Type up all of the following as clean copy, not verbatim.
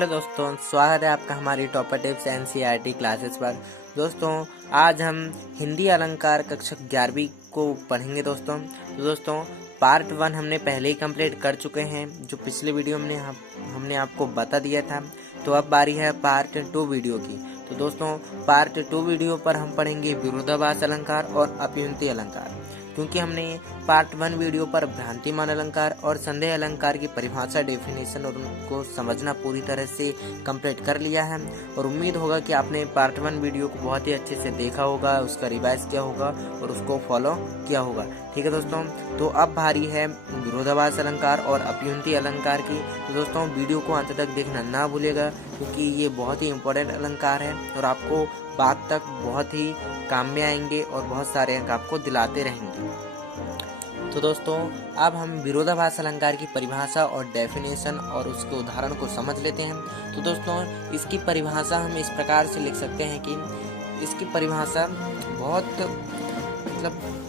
Hello दोस्तों, स्वागत है आपका हमारी टॉपर टिप्स एनसीईआरटी क्लासेस पर। दोस्तों, आज हम हिंदी अलंकार कक्षा 11वीं को पढ़ेंगे। दोस्तों पार्ट 1 हमने पहले ही कंप्लीट कर चुके हैं, जो पिछले वीडियो में हमने आपको बता दिया था। तो अब बारी है पार्ट 2 वीडियो की। तो दोस्तों, पार्ट 2 वीडियो पर हम पढ़ेंगे विरोधाभास अलंकार और अपयुंक्ति अलंकार। क्योंकि हमने पार्ट 1 वीडियो पर भ्रांतिमान अलंकार और संदेह अलंकार की परिभाषा, डेफिनेशन और उनको समझना पूरी तरह से कंप्लीट कर लिया है। और उम्मीद होगा कि आपने पार्ट 1 वीडियो को बहुत ही अच्छे से देखा होगा, उसका रिवाइज किया होगा और उसको फॉलो किया होगा। ठीक है दोस्तों, तो अब बारी है विरोधाभास अलंकार और अपयुंक्ति अलंकार की। तो दोस्तों, वीडियो को अंत तक देखना ना भूलिएगा, क्योंकि ये बहुत ही इम्पोर्टेंट अलंकार है और आपको बाद तक बहुत ही काम में आएंगे और बहुत सारे अंक आपको दिलाते रहेंगे। तो दोस्तों, अब हम विरोधाभास अलंकार की परिभाषा और डेफिनेशन और उसके उदाहरण को समझ लेते हैं। तो दोस्तों, इसकी परिभाषा हम इस प्रकार से लिख सकते हैं कि इसकी परिभाषा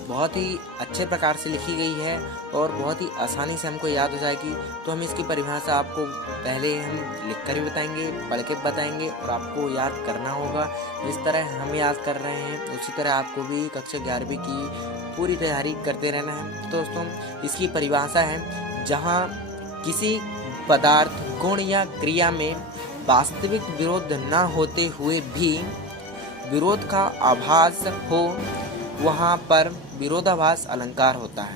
बहुत ही अच्छे प्रकार से लिखी गई है और बहुत ही आसानी से हमको याद हो जाएगी। तो हम इसकी परिभाषा आपको पहले हम लिखकर भी बताएंगे, पढ़ के बताएंगे और आपको याद करना होगा। जिस तरह हम याद कर रहे हैं उसी तरह आपको भी कक्षा 11वीं की पूरी तैयारी करते रहना है। तो दोस्तों, इसकी परिभाषा है, जहाँ किसी पदार्थ, गुण या क्रिया में वास्तविक विरोध न होते हुए भी विरोध का आभास हो, वहाँ पर विरोधाभास अलंकार होता है।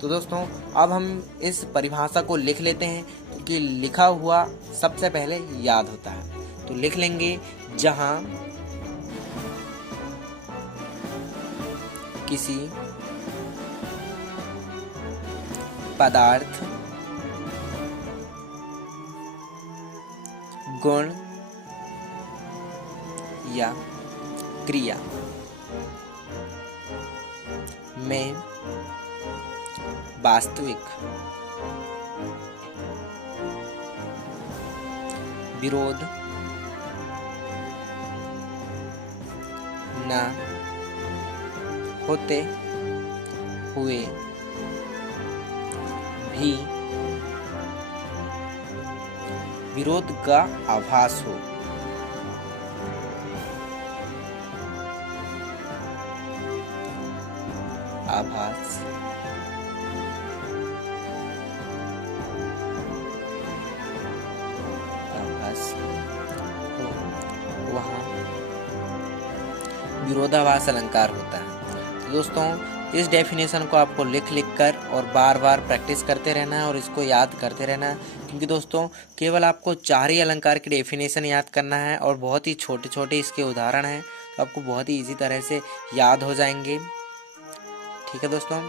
तो दोस्तों, अब हम इस परिभाषा को लिख लेते हैं, क्योंकि लिखा हुआ सबसे पहले याद होता है। तो लिख लेंगे, जहाँ किसी पदार्थ, गुण या क्रिया में वास्तविक विरोध न होते हुए भी विरोध का आभास हो, आभास हो, वहाँ विरोधाभास अलंकार होता है। तो दोस्तों, इस डेफिनेशन को आपको लिख कर और बार बार प्रैक्टिस करते रहना है और इसको याद करते रहना है। क्योंकि दोस्तों, केवल आपको 4 ही अलंकार की डेफिनेशन याद करना है और बहुत ही छोटे छोटे इसके उदाहरण हैं, तो आपको बहुत ही इजी तरह से याद हो जाएंगे। ठीक है दोस्तों,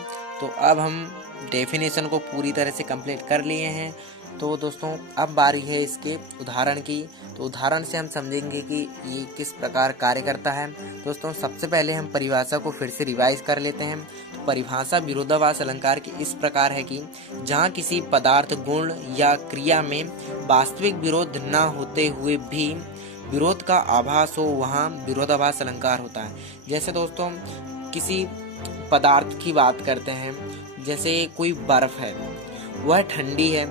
तो अब हम डेफिनेशन को पूरी तरह से कंप्लीट कर लिए हैं। तो दोस्तों, अब बारी है इसके उदाहरण की। तो उदाहरण से हम समझेंगे कि ये किस प्रकार कार्य करता है। दोस्तों, सबसे पहले हम परिभाषा को फिर से रिवाइज कर लेते हैं। तो परिभाषा विरोधाभास अलंकार की इस प्रकार है कि जहाँ किसी पदार्थ, गुण या क्रिया में वास्तविक विरोध न होते हुए भी विरोध का आभास हो, वहाँ विरोधाभास अलंकार होता है। जैसे दोस्तों, किसी पदार्थ की बात करते हैं, जैसे कोई बर्फ है, वह ठंडी है।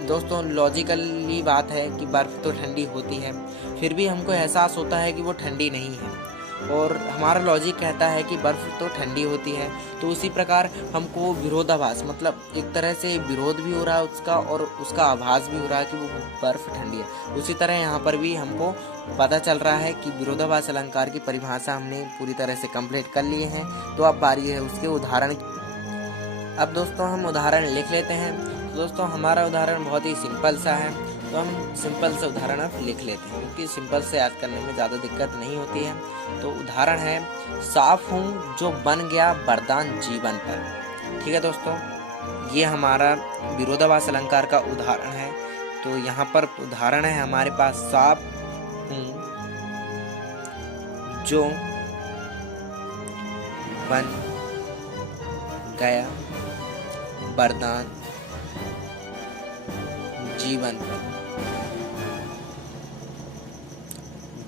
दोस्तों, लॉजिकली बात है कि बर्फ तो ठंडी होती है, फिर भी हमको एहसास होता है कि वो ठंडी नहीं है और हमारा लॉजिक कहता है कि बर्फ तो ठंडी होती है। तो उसी प्रकार हमको विरोधाभास, मतलब एक तरह से विरोध भी हो रहा है उसका और उसका आभास भी हो रहा है कि वो बर्फ ठंडी है। उसी तरह यहाँ पर भी हमको पता चल रहा है कि विरोधाभास अलंकार की परिभाषा हमने पूरी तरह से कंप्लीट कर लिए हैं। तो अब बारी है उसके उदाहरण। अब दोस्तों, हम उदाहरण लिख लेते हैं। तो दोस्तों, हमारा उदाहरण बहुत ही सिंपल सा है, तो हम सिंपल से उदाहरण अब लिख लेते हैं, क्योंकि सिंपल से याद करने में ज़्यादा दिक्कत नहीं होती है। तो उदाहरण है, साफ हूँ जो बन गया वरदान जीवन पर। ठीक है दोस्तों, ये हमारा विरोधाभास अलंकार का उदाहरण है। तो यहाँ पर उदाहरण है हमारे पास, साफ हूँ जो बन गया वरदान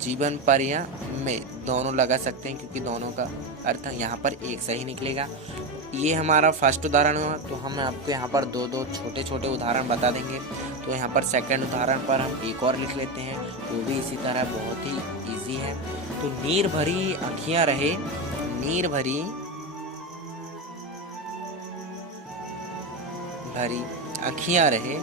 जीवन पर या में दोनों लगा सकते हैं, क्योंकि दोनों का अर्थ यहाँ पर एक सही निकलेगा। ये हमारा फर्स्ट उदाहरण हुआ। तो हम आपको यहाँ पर दो दो छोटे छोटे उदाहरण बता देंगे। तो यहाँ पर सेकंड उदाहरण पर हम एक और लिख लेते हैं, वो भी इसी तरह बहुत ही इजी है। तो नीर भरी आँखियाँ रहे, नीर भरी आँखियाँ रहे,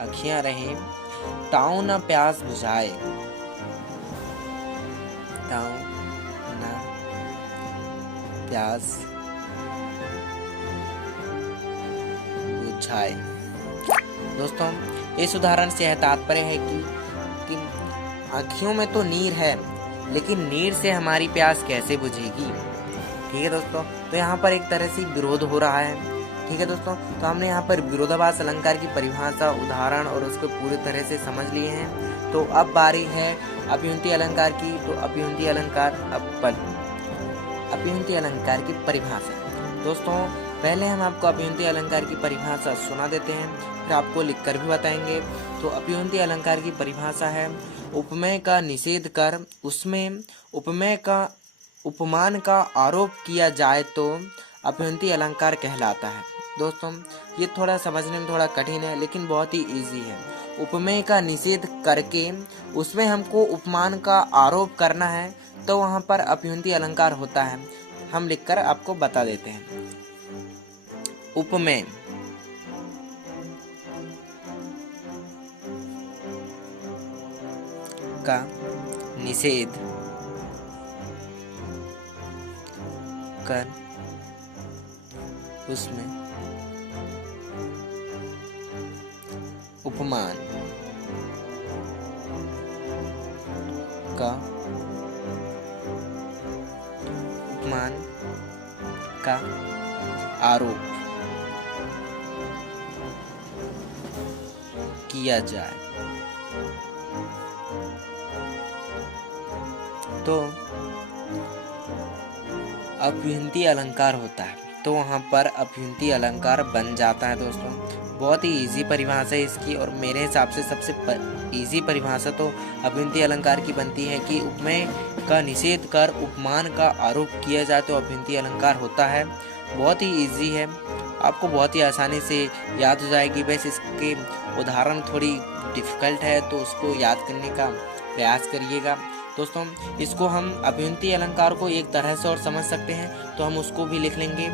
आँखियाँ रहे, ताऊ न प्यास बुझाए, ताऊ न प्यास बुझाए। दोस्तों इस उदाहरण से यह तात्पर्य है कि आँखियों में तो नीर है, लेकिन नीर से हमारी प्यास कैसे बुझेगी। ठीक है दोस्तों, तो यहाँ पर एक तरह से विरोध हो रहा है। ठीक है दोस्तों, तो हमने यहाँ पर विरोधाभास अलंकार की परिभाषा, उदाहरण और उसको पूरी तरह से समझ लिए हैं। तो अब बारी है अपयुंती अलंकार की। तो अपयुंती अलंकार अपयुंती अलंकार की परिभाषा। दोस्तों पहले हम आपको अपयुंती अलंकार की परिभाषा सुना देते हैं, फिर आपको लिखकर भी बताएंगे। तो अपयुंती अलंकार की परिभाषा है, उपमेय का निषेध कर उसमें उपमेय का उपमान का आरोप किया जाए तो अपयुंती अलंकार कहलाता है। दोस्तों ये थोड़ा समझने में थोड़ा कठिन है, लेकिन बहुत ही इजी है। उपमेय का निषेध करके उसमें हमको उपमान का आरोप करना है, तो वहाँ पर अपयुंती अलंकार होता है। हम लिखकर आपको बता देते हैं। उपमेय का निषेध कर उसमें उपमान का आरोप किया जाए तो अपयुंती अलंकार होता है। तो वहाँ पर अपयुंती अलंकार बन जाता है। दोस्तों बहुत ही इजी परिभाषा है इसकी, और मेरे हिसाब से सबसे इजी परिभाषा तो अपयुंती अलंकार की बनती है कि उपमेय का निषेध कर उपमान का आरोप किया जाए तो अपयुंती अलंकार होता है। बहुत ही इजी है, आपको बहुत ही आसानी से याद हो जाएगी। वैसे इसके उदाहरण थोड़ी डिफ़िकल्ट है, तो उसको याद करने का प्रयास करिएगा। दोस्तों इसको हम अपयुंती अलंकार को एक तरह से और समझ सकते हैं, तो हम उसको भी लिख लेंगे,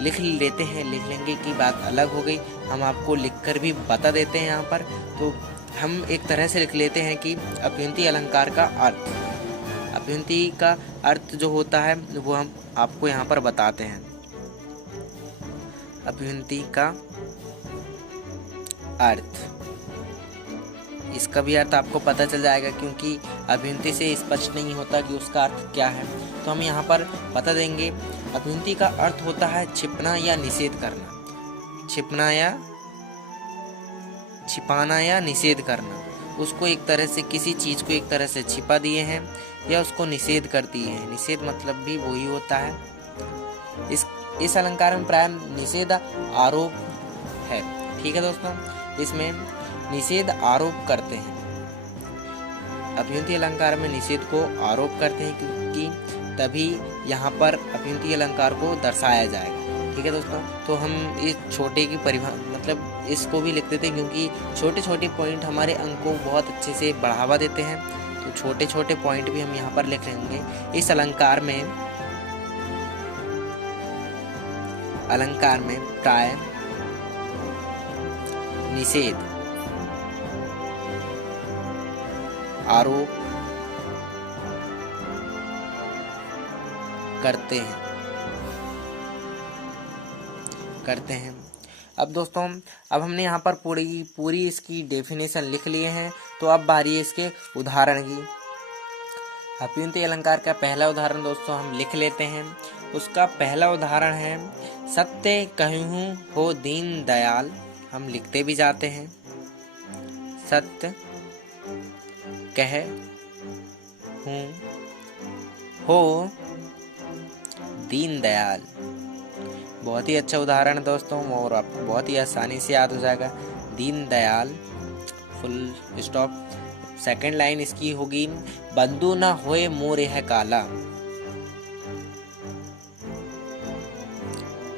लिख लेंगे की बात अलग हो गई। हम आपको लिखकर भी बता देते हैं यहाँ पर। तो हम एक तरह से लिख लेते हैं कि अपयुंती अलंकार का अर्थ, अपयुंती का अर्थ जो होता है वो हम आपको यहाँ पर बताते हैं। अपयुंती का अर्थ, इसका भी अर्थ आपको पता चल जाएगा, क्योंकि अपयुंती से स्पष्ट नहीं होता कि उसका अर्थ क्या है। तो हम यहाँ पर बता देंगे। अपयुंती का अर्थ होता है छिपना या निषेध करना, छिपाना या निषेध करना। उसको एक तरह से, किसी चीज़ को एक तरह से छिपा दिए हैं या उसको निषेध कर दिए हैं। निषेध मतलब भी वही होता है। इस अलंकार में प्राय निषेध आरोप है। ठीक है दोस्तों, इसमें निषेध आरोप करते हैं। अपयुंती अलंकार में निषेध को आरोप करते हैं, क्योंकि तभी यहाँ पर अपयुंती अलंकार को दर्शाया जाएगा। ठीक है दोस्तों, तो हम इस छोटे की मतलब इसको भी लिख देते हैं, क्योंकि छोटे छोटे पॉइंट हमारे अंक को बहुत अच्छे से बढ़ावा देते हैं। तो छोटे छोटे पॉइंट भी हम यहाँ पर लिख लेंगे। इस अलंकार में प्राय निषेध आरोप करते हैं। अब दोस्तों, अब हमने यहाँ पर पूरी इसकी डेफिनेशन लिख लिए हैं। तो अब बारी है इसके उदाहरण की। अपयुंती अलंकार का पहला उदाहरण दोस्तों हम लिख लेते हैं। उसका पहला उदाहरण है, सत्य कहूँ हो दीन दयाल। हम लिखते भी जाते हैं, सत्य कहूँ हो दीन दयाल। बहुत ही अच्छा उदाहरण है दोस्तों, और आपको बहुत ही आसानी से याद हो जाएगा। Deen Dayal full stop second line इसकी होगी, बंधु न होए मोर यह काला।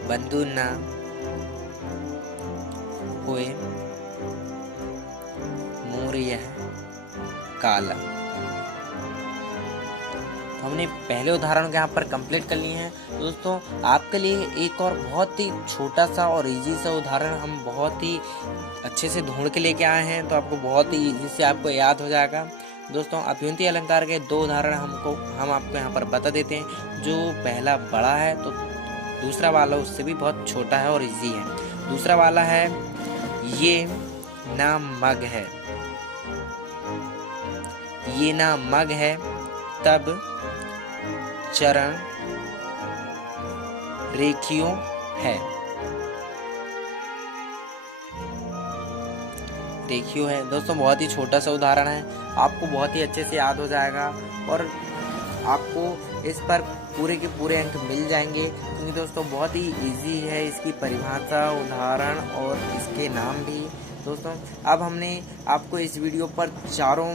बंधु न होए मोर यह काला। हमने पहले उदाहरण के यहाँ पर कंप्लीट कर लिए हैं। दोस्तों आपके लिए एक और बहुत ही छोटा सा और इजी सा उदाहरण हम बहुत ही अच्छे से ढूंढ के लेके आए हैं, तो आपको बहुत ही इजी से आपको याद हो जाएगा। दोस्तों अभ्युन्ति अलंकार के 2 उदाहरण हम आपको यहाँ पर बता देते हैं। जो पहला बड़ा है तो दूसरा वाला उससे भी बहुत छोटा है और इजी है। दूसरा वाला है ये ना मग है, ये ना मग है तब चरण रेखियों है। रेखियों है दोस्तों, बहुत ही छोटा सा उदाहरण है, आपको बहुत ही अच्छे से याद हो जाएगा और आपको इस पर पूरे के पूरे अंक मिल जाएंगे, क्योंकि दोस्तों बहुत ही इजी है इसकी परिभाषा, उदाहरण और इसके नाम भी। दोस्तों अब हमने आपको इस वीडियो पर चारों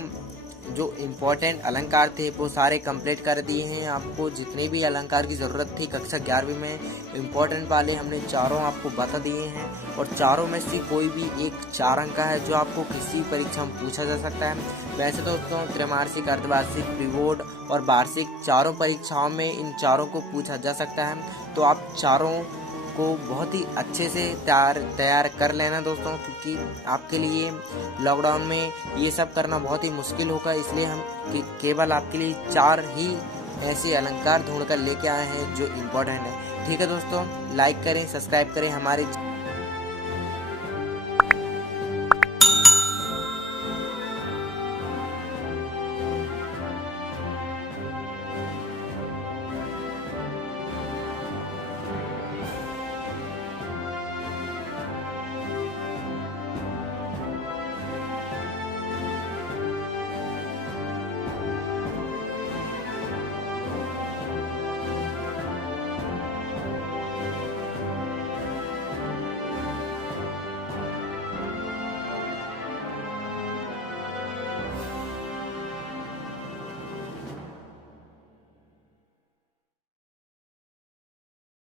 जो इम्पोर्टेंट अलंकार थे वो सारे कंप्लीट कर दिए हैं। आपको जितने भी अलंकार की ज़रूरत थी कक्षा 11वीं में इम्पोर्टेंट वाले हमने चारों आपको बता दिए हैं, और चारों में से कोई भी एक 4 अंक का है जो आपको किसी परीक्षा में पूछा जा सकता है। वैसे दोस्तों त्रैमासिक, अर्धवार्षिक, प्री-बोर्ड और वार्षिक चारों परीक्षाओं में इन चारों को पूछा जा सकता है, तो आप चारों को बहुत ही अच्छे से तैयार कर लेना दोस्तों, क्योंकि आपके लिए लॉकडाउन में ये सब करना बहुत ही मुश्किल होगा। इसलिए हम केवल आपके लिए 4 ही ऐसे अलंकार ढूंढ कर लेके आए हैं जो इम्पोर्टेंट है। ठीक है दोस्तों, लाइक करें, सब्सक्राइब करें हमारे